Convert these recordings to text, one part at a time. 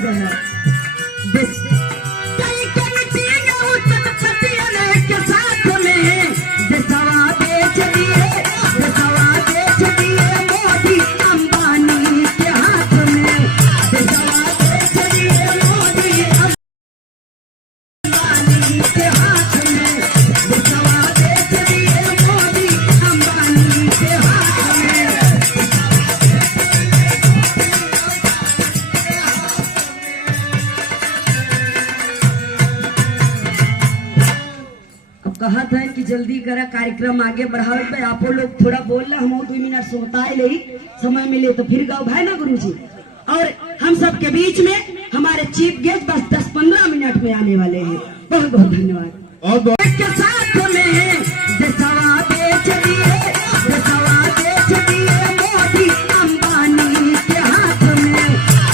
जाना कहत है कि जल्दी करा कार्यक्रम आगे बढ़ावे पे आप लोग थोड़ा बोल रहे हम 2 मिनट सोताए ले समय मिले तो फिर गाओ भाई ना गुरुजी। और हम सब के बीच में हमारे चीफ गेस्ट बस 10-15 मिनट में आने वाले हैं। बहुत बहुत धन्यवाद। के साथ में देशवा बेच दिए मोदी अंबानी के हाथ में,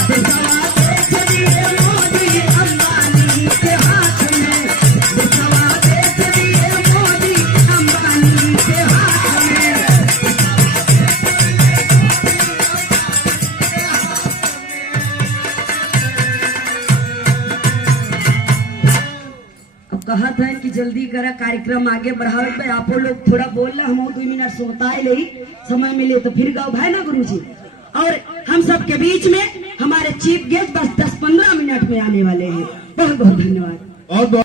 देशवा बेच दिए मोदी अंबानी के हाथ में, देशवा बेच दिए मोदी अंबानी के हाथ में। अब कहत है कि जल्दी करा कार्यक्रम आगे बढ़ावे पे आप लोग थोड़ा बोल रहे हम 2 मिनट सोताए ले समय मिले तो फिर गाओ भाई ना गुरुजी। और हम सब के बीच में हमारे चीफ गेस्ट बस 10-15 मिनट में आने वाले हैं। बहुत बहुत धन्यवाद।